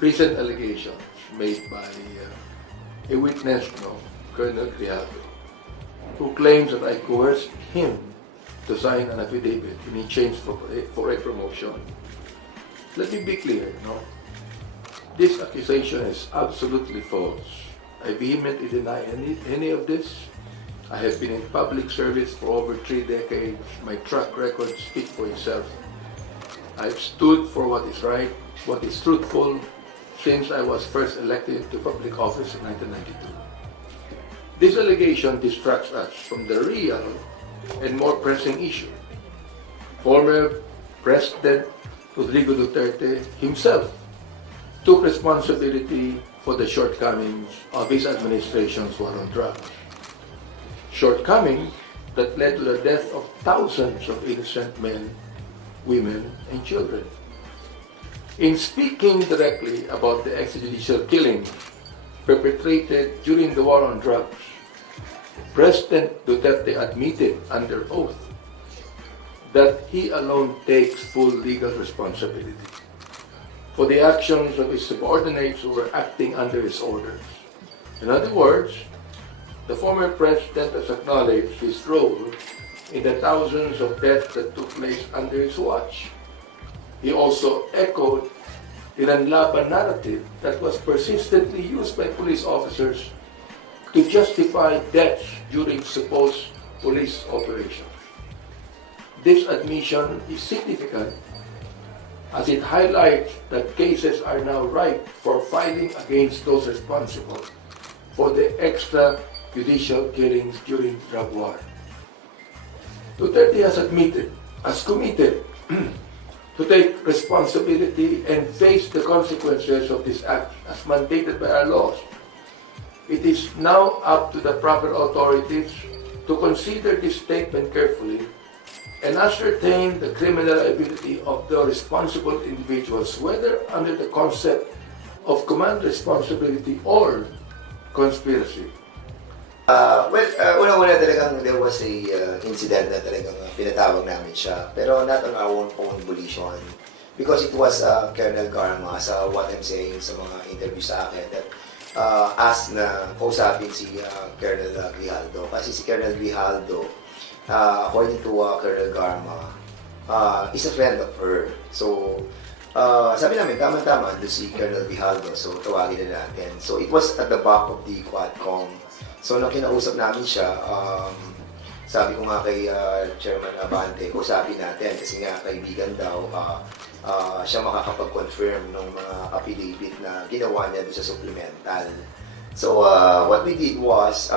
recent allegations made by a witness, Colonel Criado, who claims that I coerced him to sign an affidavit in exchange for a promotion. Let me be clear, this accusation is absolutely false. I vehemently deny any of this. I have been in public service for over 3 decades. My track record speaks for itself. I've stood for what is right, what is truthful, since I was first elected to public office in 1992. This allegation distracts us from the real and more pressing issue. Former President Rodrigo Duterte himself took responsibility for the shortcomings of his administration's war on drugs. Shortcomings that led to the death of thousands of innocent men, women, and children. In speaking directly about the extrajudicial killings perpetrated during the war on drugs, President Duterte admitted under oath that he alone takes full legal responsibility for the actions of his subordinates who were acting under his orders. In other words, the former president has acknowledged his role in the thousands of deaths that took place under his watch. He also echoed the Lanlaban narrative that was persistently used by police officers to justify deaths during supposed police operations. This admission is significant as it highlights that cases are now ripe for filing against those responsible for the extrajudicial killings during drug war. Duterte has committed to take responsibility and face the consequences of this act as mandated by our laws. It is now up to the proper authorities to consider this statement carefully and ascertain the criminal liability of the responsible individuals, whether under the concept of command responsibility or conspiracy. Una-una talagang there was a incident na talagang pinatawag namin siya, pero not on our own volition. Because it was Colonel Garma, as what I'm saying sa mga interview sa akin, that asked na kausapin si Colonel Grijaldo. Kasi si Colonel Grijaldo, according to Colonel Garma, is a friend of her. So, sabi namin, tama-tama, doon si Colonel Grijaldo. So, tawagin na natin. So, it was at the back of the Quadcom. So, nung kinausap namin siya, sabi ko nga kay Chairman Abante, kausapin natin kasi nga kaibigan daw, siya makakapag-confirm ng mga affidavit na ginawa niya doon sa supplemental. So, what we did was,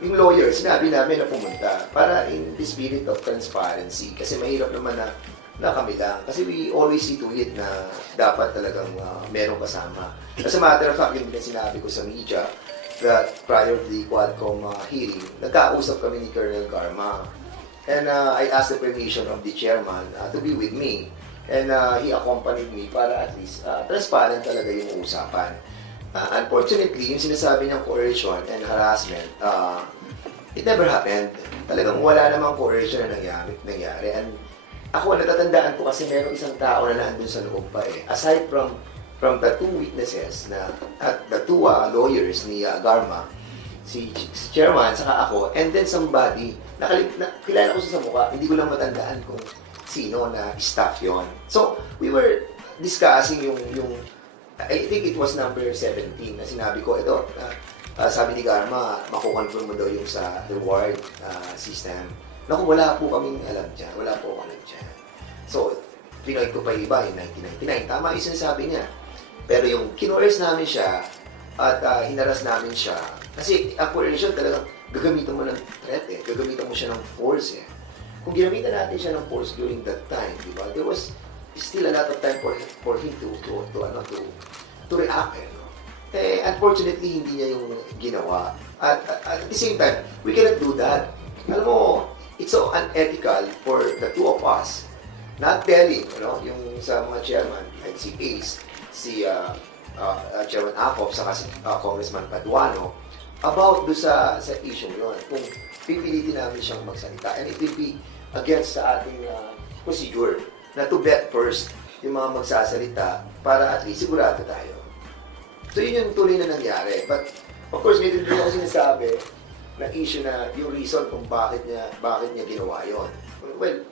yung lawyer, sinabi namin na pumunta para in the spirit of transparency kasi mahirap naman na kami lang. Kasi we always see to it na dapat talagang merong kasama. As a matter of fact, yun din sinabi ko sa media, that prior to the Quadcom hearing, nagkausap kami ni Colonel Garma. And I asked the permission of the chairman to be with me. And he accompanied me para at least transparent talaga yung usapan. Unfortunately, yung sinasabi niyang coercion and harassment, it never happened. Talagang wala namang coercion na nangyari. And ako, natatandaan ko kasi merong isang tao na nandun sa loob pa eh. Aside from the two witnesses at the two lawyers ni Garma, si chairman, saka ako, and then somebody, kilala ko siya sa mukha, hindi ko lang matandaan kung sino na staff yon. So, we were discussing yung I think it was number 17 na sinabi ko, ito, sabi ni Garma, makukonfirm mo daw yung sa reward system. Naku, wala po kaming alam dyan, wala po alam dyan. So, Pinoy ko pa iba in 1999, tama yung sinasabi niya. Pero yung kinoerce namin siya at hinaras namin siya, kasi ang coercion talagang gagamitan mo ng threat eh, gagamitan mo siya ng force eh. Kung ginamitan natin siya ng force during that time, di ba, there was still a lot of time for him to react eh, no? Eh, unfortunately, hindi niya yung ginawa. At the same time, we cannot do that. Alam mo, it's so unethical for the two of us not telling, yung sa mga chairman, like si Ace, si Chairman Acop, saka si Congressman Paduano, about do sa issue yun. Kung pipilitin namin siyang magsalita, and it will be against sa ating procedure na to vet first yung mga magsasalita para at least sigurado tayo. So yun yung tuloy na nangyari. But of course, may din ako sinasabi na issue na yung reason kung bakit niya ginawa yon. Well,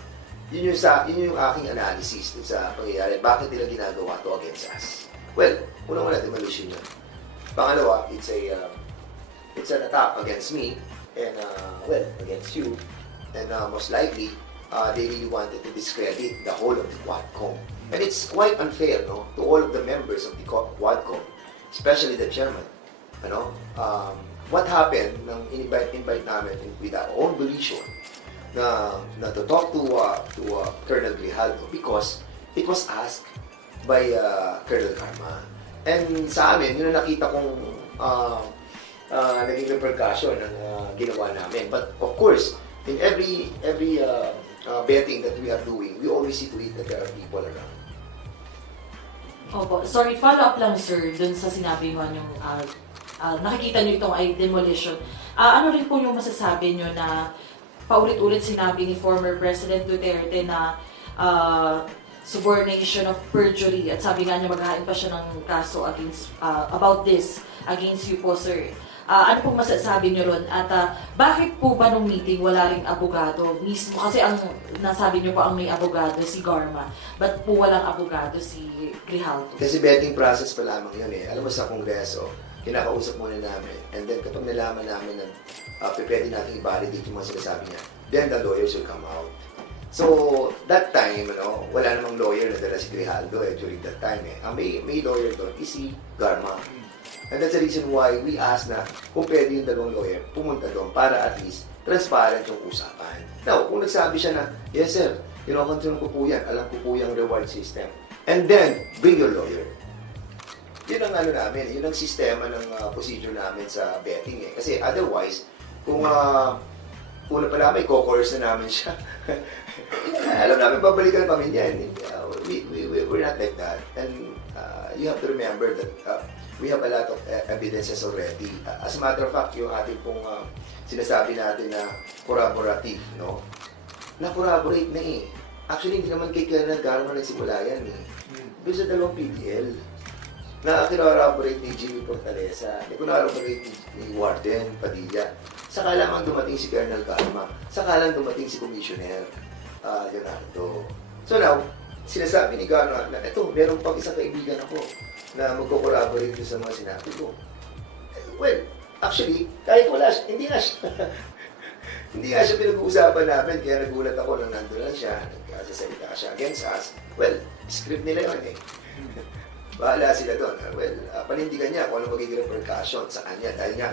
yun yung aking analysis dun sa pangyayari. Bakit nila ginagawa to against us? Well, unang-una, demolition yun. Pangalawa, it's an attack against me and against you. And most likely, they really wanted to discredit the whole of the Quadcom. And it's quite unfair, no, to all of the members of the Quadcom, especially the chairman. What happened nang invite namin with our own volition na to talk to Colonel Grijaldo because it was asked by Colonel Garma. And sa amin, yun ang nakita kong naging repercussion ng ginawa namin. But of course, in every betting that we are doing, we always see to it that there are people around. Opo. Sorry, follow up lang sir dun sa sinabi mo yung nakikita nyo itong demolition. Ano rin po yung masasabi nyo na paulit-ulit sinabi ni former President Duterte na subornation of perjury at sabi nga niya maghahain pa siya ng kaso about this against you po sir. Ano pong masasabi niyo ron? At bakit po ba nung meeting wala ring abogado mismo? Kasi ang nasabi niyo po ang may abogado si Garma. Ba't po walang abogado si Grijaldo? Kasi betting process pa lamang yun eh. Alam mo sa Kongreso, kinakausap muna namin. And then kapag nalaman namin na pwede natin i-validate yung mga sinasabi niya, then the lawyers will come out. So, that time, wala namang lawyer na dala si Grijaldo during that time eh. Ang may lawyer doon is si Garma. And that's the reason why we asked na kung pwede yung dalawang lawyer pumunta doon para at least transparent yung usapan. Now, kung nagsabi siya na, yes sir, kinokontrol ko po yan, alam ko po yung reward system. And then, bring your lawyer. Yun ang namin, yun ang sistema ng procedure namin sa betting eh. Kasi otherwise, kung una pa namin, co-coerce na namin siya. Alam namin, babalikan kami niyan. We're not like that. And you have to remember that we have a lot of evidences already. As a matter of fact, yung ating pong sinasabi natin na corroborative, no? Na-corroborate na eh. Actually, hindi naman kay Colonel Garma nagsimula yan eh. Doon sa dalawang PDL. Na corroborate ni Jimmy Fortaleza, na corroborate ni Warden Padilla. Saka lamang dumating si Colonel Garma. Saka lang dumating si Commissioner Leonardo. So now, sinasabi ni Garma na ito, meron pang isang kaibigan ako na magko-corroborate sa mga sinabi ko. Well, actually, kahit wala siya, hindi nga siya pinag-uusapan namin, kaya nagulat ako nang nandun lang siya, nagsasalita siya against us. Well, script nila yun eh. Bahala sila doon. Well, panindigan niya kung ano magiging repercussion sa kanya dahil nga,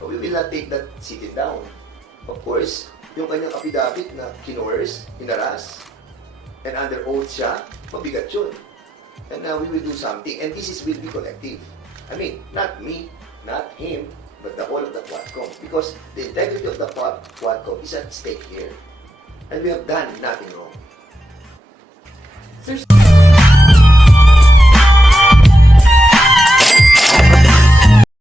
we will not take that sitting down. Of course, yung kanyang affidavit na kinoerce, hinaras, and under oath siya, mabigat yun. And now we will do something. And this will be collective. I mean, not me, not him, but the whole of the Quadcom. Because the integrity of the Quadcom is at stake here. And we have done nothing wrong. Sir,